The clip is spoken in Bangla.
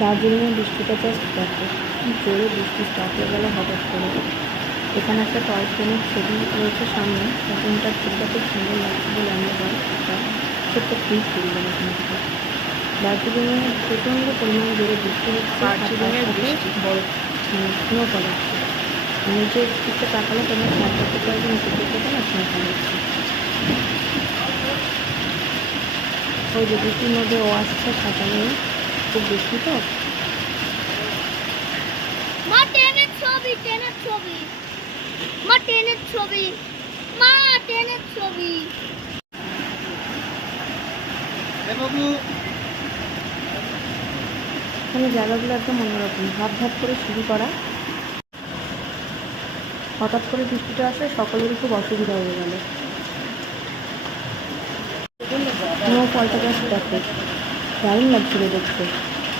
দার্জিলিংয়ে বৃষ্টিটা জাস্ট দেখো, কি জোরে বৃষ্টি স্টার্ট হয়ে গেল হঠাৎ করে। এখানে একটা টয় ট্রেনের ছবি রয়েছে সামনে, ট্রেনটার ছবিটা খুব সুন্দর লাগছে বলে আমরা একটা ছোট্ট ক্লিপ তুললাম এখান থেকে। দার্জিলিংয়ে প্রচণ্ড পরিমাণে জোরে বৃষ্টি হচ্ছে, দার্জিলিংয়ের বৃষ্টি বরফ স্নোফল হচ্ছে। নিচের দিকে তাকালে তোমরা খেয়াল করতে পারবে নিচের দিকে না স্নোফল হচ্ছে। ওই যে বৃষ্টির মধ্যে ও আসছে ছাতা নিয়ে, খুব বৃষ্টি তো। মা ট্রেনের ছবি, ট্রেনের ছবি, মা ট্রেনের ছবি, মা ট্রেনের ছবি। এখানে জায়গাগুলো একদম অন্যরকম, ধাপ ধাপ করে শুরু করা। হঠাৎ করে বৃষ্টিটা আসে, সকলেরই খুব অসুবিধা হয়ে গেল। ফলটা জাস্ট দেখো, দারুণ লাগছিল দেখতে।